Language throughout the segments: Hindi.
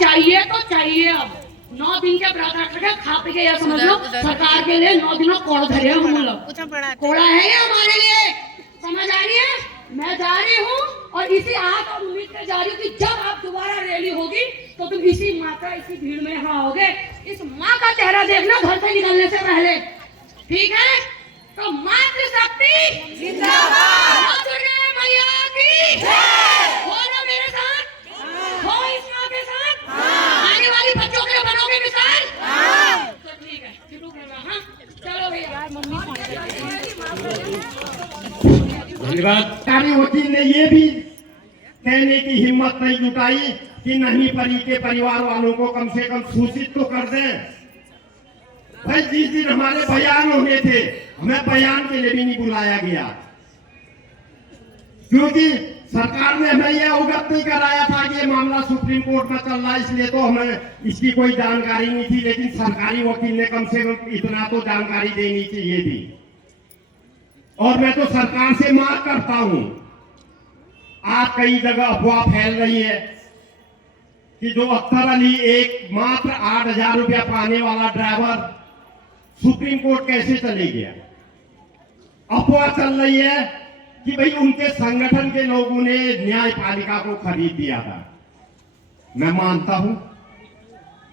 चाहिए तो चाहिए। अब 9 दिन के व्रत रख के खा पी के, समझ लो सरकार के लिए 9 दिनों कोड़ धरे हम लोग, कोड़ा है ये हमारे लिए, समझ आ रही है। मैं जा रही हूँ और इसी आस और उम्मीद से जा रही हूँ कि जब आप दोबारा रैली होगी तो तुम इसी माता इसी भीड़ में यहाँ आओगे। इस माँ का चेहरा देखना घर से निकलने से पहले, ठीक है। तो मातृशक्ति जिंदाबाद, दुर्गा मैया की जय। हो ना मेरे साथ, हो इस माँ के साथ, आने वाली बच्चों के लिए बनोगे मिसाल। तो ठीक है, शुरू करना। हाँ चलो भैया। धन्यवाद। कारी वकील ने ये भी कहने की हिम्मत नहीं जुटाई कि नहीं परी के परिवार वालों को कम से कम सूचित तो कर दें। भाई जिस दिन हमारे बयान होने थे, हमें बयान के लिए भी नहीं बुलाया गया, क्योंकि सरकार ने हमें यह अवगत नहीं कराया था कि ये मामला सुप्रीम कोर्ट में चल रहा है, इसलिए तो हमें इसकी कोई जानकारी नहीं थी। लेकिन सरकारी वकील ने कम से कम इतना तो जानकारी देनी चाहिए थी। और मैं तो सरकार से मांग करता हूं, आज कई जगह अफवाह फैल रही है कि जो अख्तर अली एक मात्र 8,000 रुपया पाने वाला ड्राइवर सुप्रीम कोर्ट कैसे चले गया। अफवाह चल रही है कि भाई उनके संगठन के लोगों ने न्यायपालिका को खरीद दिया था। मैं मानता हूं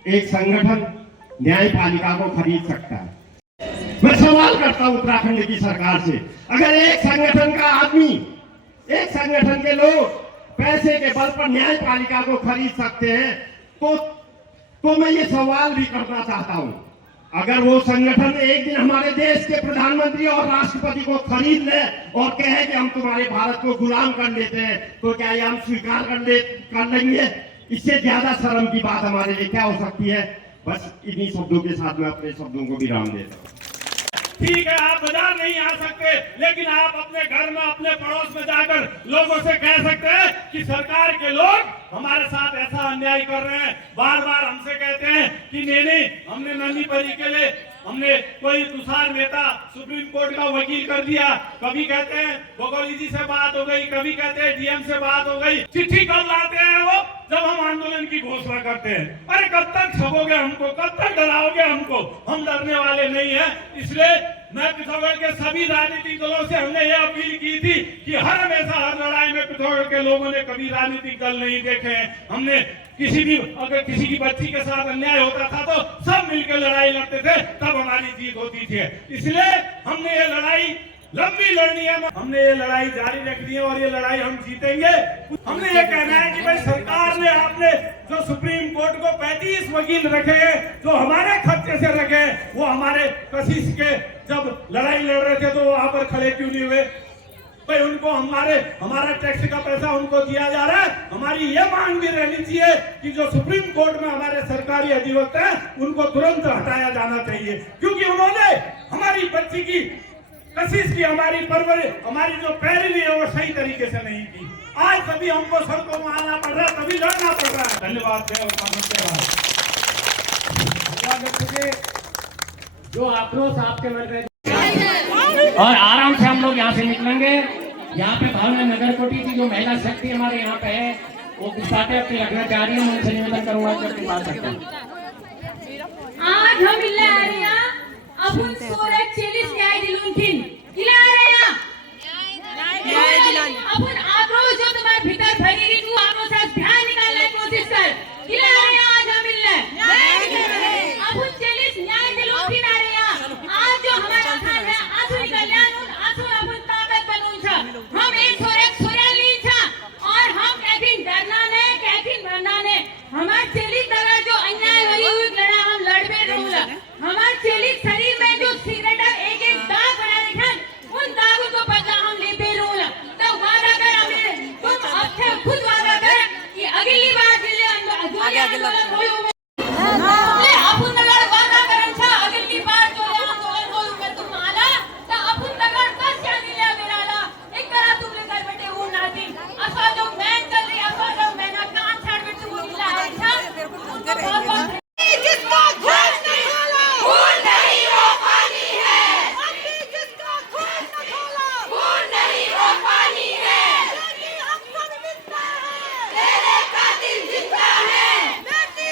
एक संगठन न्यायपालिका को खरीद सकता है। मैं सवाल करता हूं उत्तराखंड की सरकार से, अगर एक संगठन का आदमी, एक संगठन के लोग पैसे के बल पर न्यायपालिका को खरीद सकते हैं, तो मैं ये सवाल भी करना चाहता हूं, अगर वो संगठन एक दिन हमारे देश के प्रधानमंत्री और राष्ट्रपति को खरीद ले और कहे कि हम तुम्हारे भारत को गुलाम कर लेते हैं, तो क्या ये हम स्वीकार कर लेंगे? इससे ज्यादा शर्म की बात हमारे लिए क्या हो सकती है? बस इन्हीं शब्दों के साथ मैं अपने शब्दों को विराम देता हूँ। ठीक है, आप बाजार नहीं आ सकते, लेकिन आप अपने घर में, अपने पड़ोस में जाकर लोगों से कह सकते हैं कि सरकार के लोग हमारे साथ ऐसा अन्याय कर रहे हैं। बार बार हमसे कहते हैं कि नहीं, हमने नन्ही परी के लिए हमने कोई तुषार मेहता सुप्रीम कोर्ट का वकील कर दिया। कभी कहते हैं गोगोली जी से बात हो गई, कभी कहते हैं डीएम से बात हो गई। चिट्ठी कब लाते हैं वो? जब हम आंदोलन की घोषणा करते हैं। अरे कब तक छपोगे हमको, कब तक डराओगे हमको? हम डरने वाले नहीं हैं। इसलिए मैं पिथौरागढ़ के सभी राजनीतिक दलों से हमने ये अपील की थी कि हर हमेशा हर लड़ाई में पिथौरागढ़ के लोगों ने कभी राजनीतिक दल नहीं देखे हैं। हमने अगर किसी की बच्ची के साथ अन्याय होता था तो सब मिलकर लड़ाई लड़ते थे, तब हमारी जीत होती थी। इसलिए हमने ये लड़ाई लंबी लड़नी है, हमने ये लड़ाई जारी रखनी है और ये लड़ाई हम जीतेंगे। हमने ये कहना है कि भाई सरकार ने, आपने जो सुप्रीम कोर्ट को 35 वकील रखे हैं, जो हमारे खर्चे से रखे, वो हमारे कशिश के जब लड़ाई लड़ रहे थे तो वहां पर खड़े क्यों नहीं हुए? भाई उनको हमारा टैक्स का पैसा उनको दिया जा रहा है। हमारी ये मांग भी रहनी चाहिए कि जो सुप्रीम कोर्ट में हमारे सरकारी अधिवक्ता हैं, उनको तुरंत हटाया जाना चाहिए, क्योंकि उन्होंने हमारी बच्ची की कशिश की, हमारी परवरिश, हमारी जो पैरवी है वो सही तरीके से नहीं की। आज तभी हमको सड़कों में आना पड़ रहा है, तभी लड़ना पड़ रहा है। धन्यवाद। जो आक्रोश आपके मन में, और आराम से हम लोग यहाँ से निकलेंगे। यहाँ पे भावना नगर कोटी की जो महिला शक्ति हमारे यहाँ पे है, वो कुछ बातें अपनी रखना चाह रही है। मैं उनसे निवेदन करूंगा कि अपनी बात रखें। आज हम इल्ला आ रहे हैं, अपन 40 न्याय दिलून थीन इल्ला आ रहे हैं, अपन आक्रोश जो तुम्हारे भीतर भरी रही, तू आक्रोश से ध्यान निकालने की कोशिश कर। इल्ला आ रहे हैं आज हम इल्ला अपन 40 न्याय दिलून थीन आ रहे हैं। आज जो हमारा आसान है, आंसू निकल जाए, आंसू अपन ताकत बनूं छा, हम एक सोया ली छा, और हम कैथिन डरना ने, कैथिन भरना ने, हमार चेली तरह जो अन्याय हुई हुई लड़ा हम लड़बे रहूंगा। हमार चेली शरीर में जो सिगरेट एक एक दाग बना रखे, उन दागों को बदला हम लेते रहूंगा। तो वादा कर, हमें तुम अब से खुद वादा कर कि अगली बार के लिए आंदोलन होयो ले अपन नगर वादा करन छा, अगली बार जो आंदोलन होयो में तुम आला तो अपन नगर बस जानी ले मेराला एक तरह तुम लेकर बैठे हो नाती असा जो मैं चल रही, असा जो मैं ना कान छाड़ के तुम मिला है छा, उनको बहुत जिसका खून नहीं खोला, खून नहीं वो पानी है। अभी जिसका खून न खोला, खून नहीं वो पानी है। बेटी हम सब जिंदा है, तेरे कातिल जिंदा है। बेटी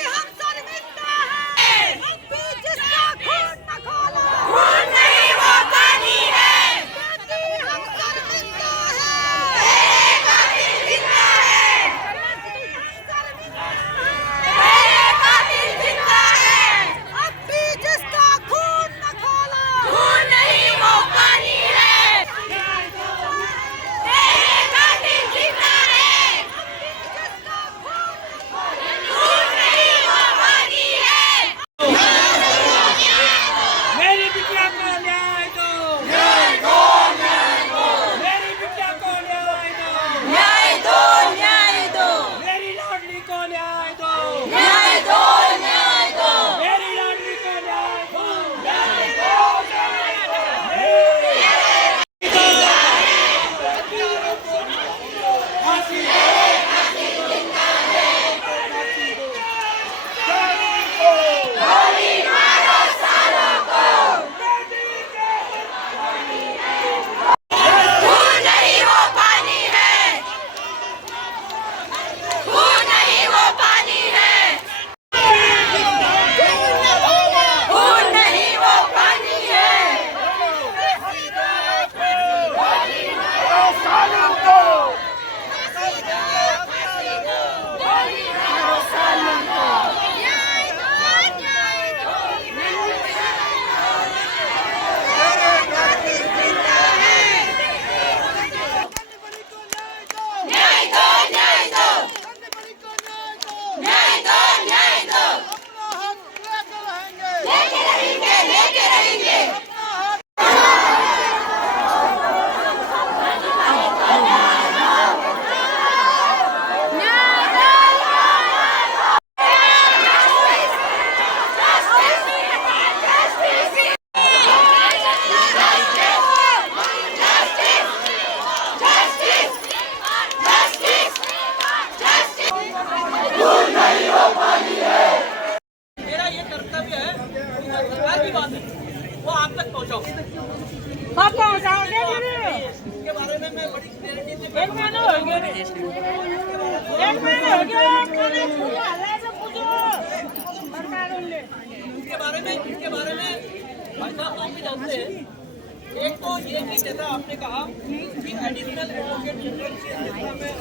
न्याय दो, मेरी लाडली को न्याय दो, मेरा ये कर्तव्य है कि जो सरकार की बात है वो आप तक पहुंचाओ। कब पहुंचाओगे फिर? इसके बारे में मैं बड़ी क्लैरिटी से एक महीना हो गया, इसके बारे में भाई साहब आप भी जानते हैं। एक तो ये कि जैसा आपने कहा कि एडिशनल एडवोकेट जनरल की अध्यक्षता में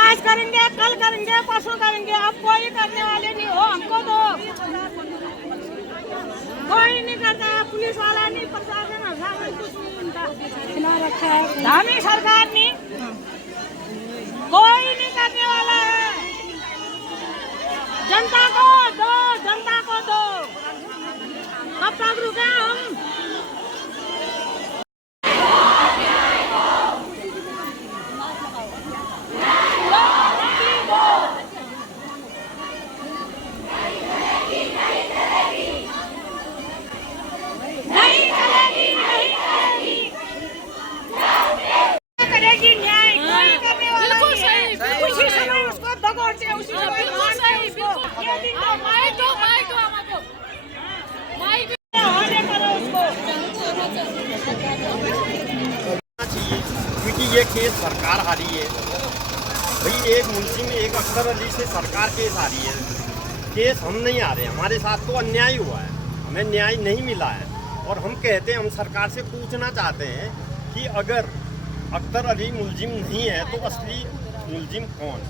आज करेंगे, कल करेंगे, परसों करेंगे, अब कोई करने वाले नहीं हो। हमको तो कोई नहीं करता है, पुलिस वाला नहीं, प्रशासन कुछ नहीं उनका खिला रखा है। धामी सरकार नहीं, कोई नहीं करने वाला है। जनता को दो, जनता को दो। कब तक रुके हम? करेगी न्याय, कोई करने वाला नहीं है। उसी समय उसको दबोचे, उसी समय ये दिन तो माइक दो हमको, माइक होने करो उसको। क्योंकि ये केस सरकार हारी है भाई। एक मुंशी में एक अख्तर अली से सरकार केस हारी है। केस हम नहीं आ रहे, हमारे साथ तो अन्याय हुआ है, हमें न्याय नहीं मिला है। और हम कहते हैं, हम सरकार से पूछना चाहते हैं कि अगर अख्तर अली मुलजिम नहीं है तो असली मुलजिम कौन?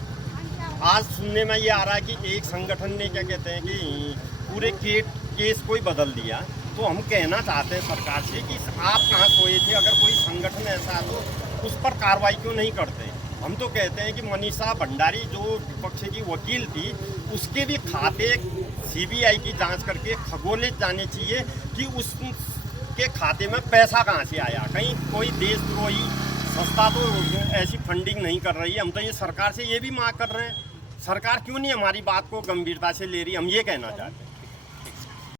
आज सुनने में ये आ रहा है कि एक संगठन ने क्या कहते हैं कि पूरे केस को ही बदल दिया। तो हम कहना चाहते हैं सरकार से कि आप कहाँ सोए थे? अगर कोई संगठन ऐसा है तो उस पर कार्रवाई क्यों नहीं करते? हम तो कहते हैं कि मनीषा भंडारी जो विपक्ष की वकील थी, उसके भी खाते सीबीआई की जांच करके खगोलित जाने चाहिए कि उसके खाते में पैसा कहाँ से आया। कहीं कोई देशद्रोही संस्था तो ऐसी फंडिंग नहीं कर रही है। हम तो ये सरकार से ये भी मांग कर रहे हैं, सरकार क्यों नहीं हमारी बात को गंभीरता से ले रही, हम ये कहना चाहते हैं।